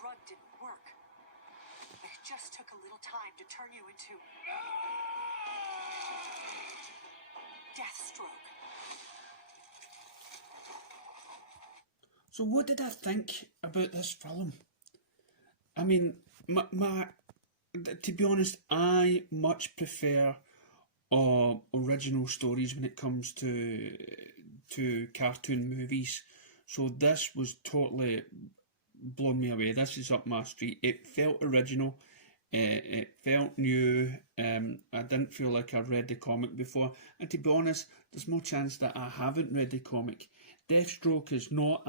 drug didn't work. It just took a little time to turn you into Deathstroke. So what did I think about this film? I mean, to be honest, I much prefer original stories when it comes to cartoon movies. So this was totally blown me away. This is up my street. It felt original. It felt new. I didn't feel like I read the comic before. And to be honest, there's more chance that I haven't read the comic. Deathstroke is not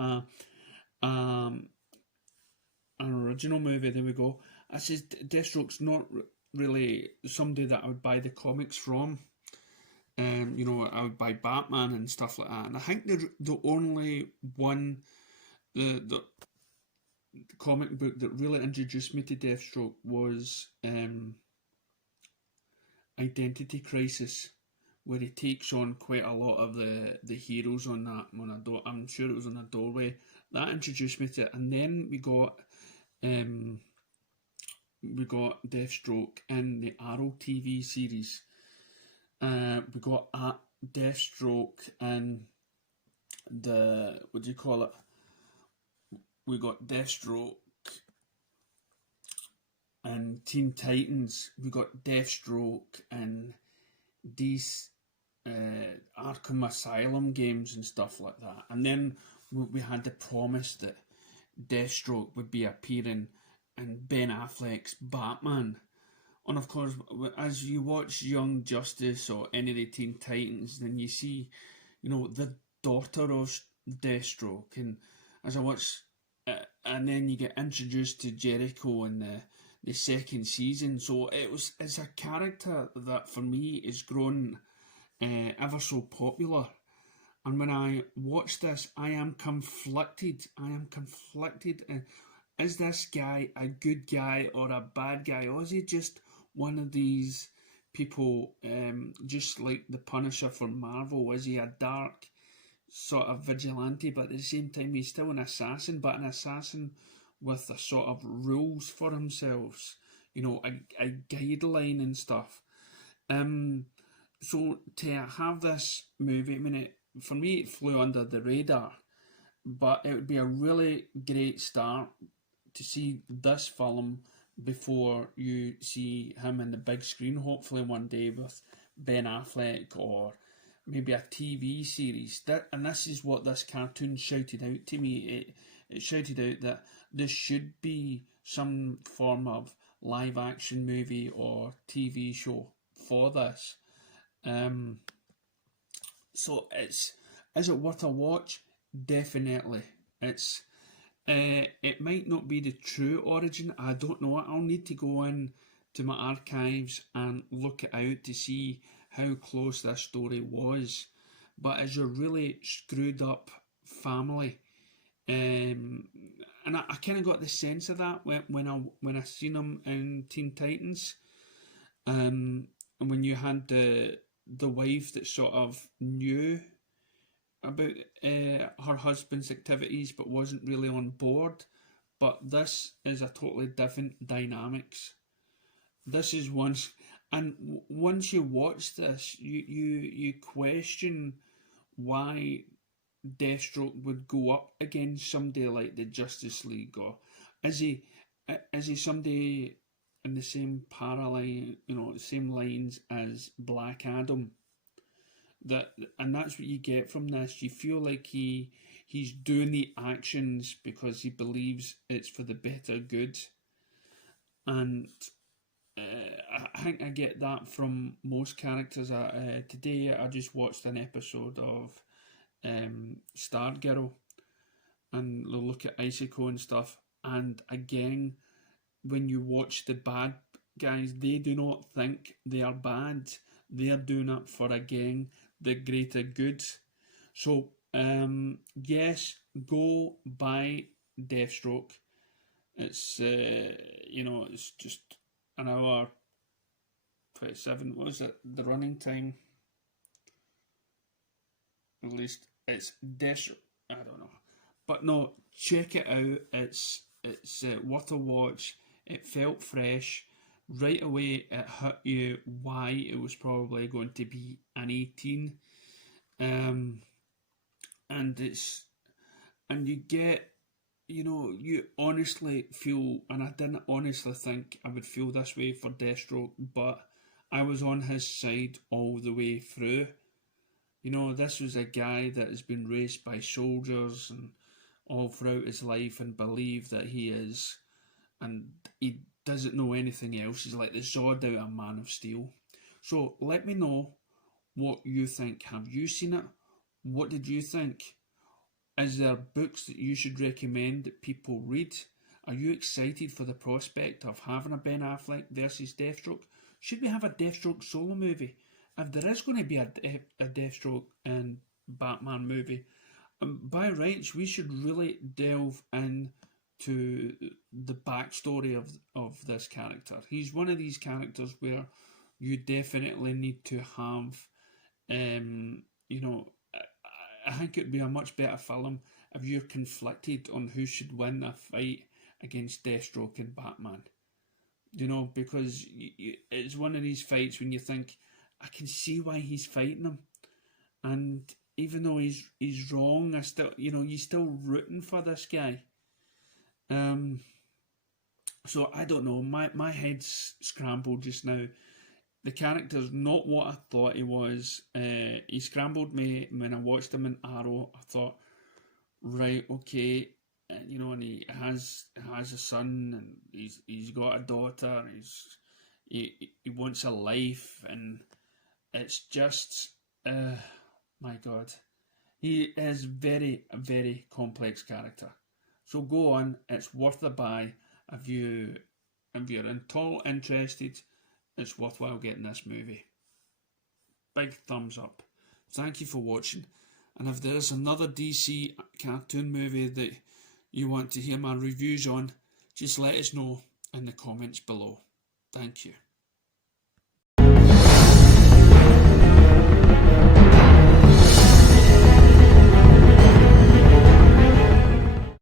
an original movie. There we go. I says Deathstroke's not really somebody that I would buy the comics from. You know, I would buy Batman and stuff like that. And I think the only one, the comic book that really introduced me to Deathstroke was Identity Crisis, where he takes on quite a lot of the heroes on that. I'm sure it was on a doorway. That introduced me to it, and then we got Deathstroke in the Arrow TV series. We got Deathstroke in the, what do you call it? We got Deathstroke and Teen Titans. We got Deathstroke and these Arkham Asylum games and stuff like that. And then we had the promise that Deathstroke would be appearing in Ben Affleck's Batman. And of course, as you watch Young Justice or any of the Teen Titans, then you see, you know, the daughter of Deathstroke. And as I watch, and then you get introduced to Jericho in the second season. So it's a character that for me is grown ever so popular. And when I watch this, I am conflicted. Is this guy a good guy or a bad guy? Or is he just one of these people, just like the Punisher for Marvel? Is he a dark sort of vigilante, but at the same time he's still an assassin, but an assassin with a sort of rules for themselves, you know, a guideline and stuff. So to have this movie, I mean, for me it flew under the radar, but it would be a really great start to see this film before you see him in the big screen, hopefully one day with Ben Affleck or maybe a TV series. And this is what this cartoon shouted out to me. It shouted out that this should be some form of live action movie or TV show for this. So is it worth a watch? Definitely. It might not be the true origin. I don't know. I'll need to go in to my archives and look it out to see how close this story was. But it's a really screwed up family. And I kind of got the sense of that when I seen them in Teen Titans. And when you had the wife that sort of knew about her husband's activities but wasn't really on board. But this is a totally different dynamics. This is once you watch this, you question why Deathstroke would go up against somebody like the Justice League, or is he somebody in the same parallel, you know, the same lines as Black Adam? And that's what you get from this. You feel like he's doing the actions because he believes it's for the better good, and I think I get that from most characters. Today I just watched an episode of Stargirl and look at Icicle and stuff, and again, when you watch the bad guys, they do not think they are bad. They are doing it for, again, the greater good. So yes, go buy Deathstroke. It's it's just an hour 27. What was it? The running time? At least it's Deathstroke. I don't know, but no, check it out. It's it's worth a watch. It felt fresh. Right away, it hit you why it was probably going to be an 18. Um, and it's and you get, you honestly feel, and I didn't honestly think I would feel this way for Deathstroke, but I was on his side all the way through. This was a guy that has been raised by soldiers and all throughout his life and believed that he is, and he doesn't know anything else. He's like the Zod out of Man of Steel. So let me know what you think. Have you seen it? What did you think? Is there books that you should recommend that people read? Are you excited for the prospect of having a Ben Affleck versus Deathstroke? Should we have a Deathstroke solo movie? If there is going to be a Deathstroke and Batman movie, by rights, we should really delve into the backstory of this character. He's one of these characters where you definitely need to have, I think it would be a much better film if you're conflicted on who should win a fight against Deathstroke and Batman. Because it's one of these fights when you think, I can see why he's fighting him, and even though he's wrong, I still, you're still rooting for this guy. So I don't know. My head's scrambled just now. The character's not what I thought he was. He scrambled me when I watched him in Arrow. I thought, right, okay, and and he has a son, and he's got a daughter. He wants a life, and it's just, my God, he is very, very complex character. So go on, it's worth the buy if you're at all interested. It's worthwhile getting this movie. Big thumbs up. Thank you for watching. And if there's another DC cartoon movie that you want to hear my reviews on, just let us know in the comments below. Thank you.